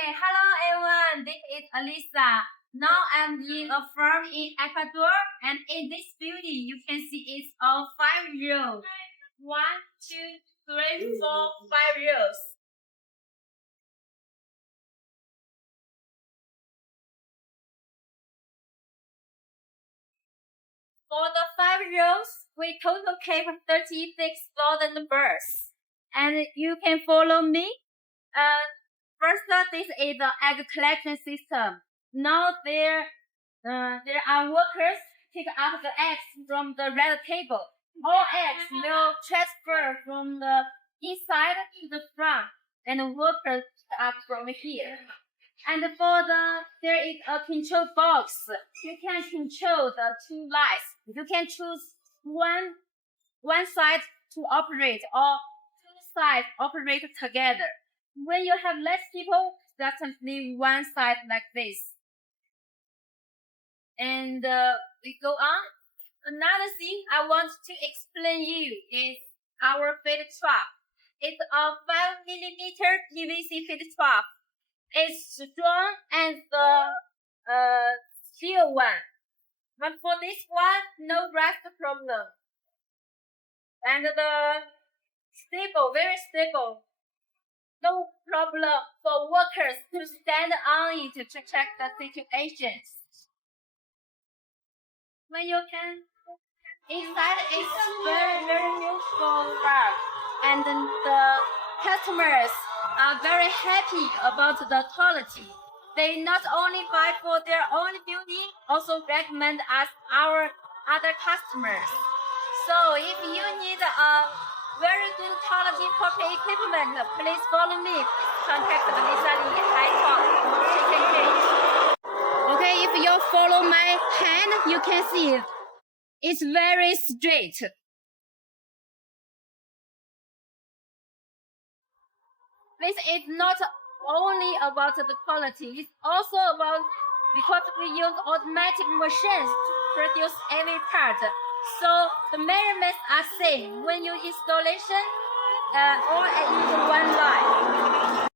Okay, hello everyone. This is Alisa. Now I'm in a farm in Ecuador, and in this building you can see it's all 5 rows. 1, 2, 3, 4, 5 rows. For the 5 rows, we total keep 36,000 birds. And you can follow me. First, this is the egg collection system. Now there are workers pick up the eggs from the red table. All eggs will transfer from the inside to the front, and workers pick up from here. And there is a control box. You can control the two lights. You can choose one side to operate, or two sides operate together. When you have less people, just leave one side like this. And we go on. Another thing I want to explain you is our feed trap. It's a 5mm PVC feed trap. It's strong and the steel one. But for this one, no rust problem. And the stable, very stable. No problem for workers to stand on it to check the situations. When you can, inside is very, very useful bar, and the customers are very happy about the quality. They not only buy for their own building, also recommend us our other customers. So if you need a very good quality property equipment, please follow me. Contact Lisa Lee High Talk Chicken Cage. Okay, if you follow my hand, you can see it. It's very straight. This is not only about the quality, it's also about because we use automatic machines to produce every part. So the measurements are same when you installation all in one line.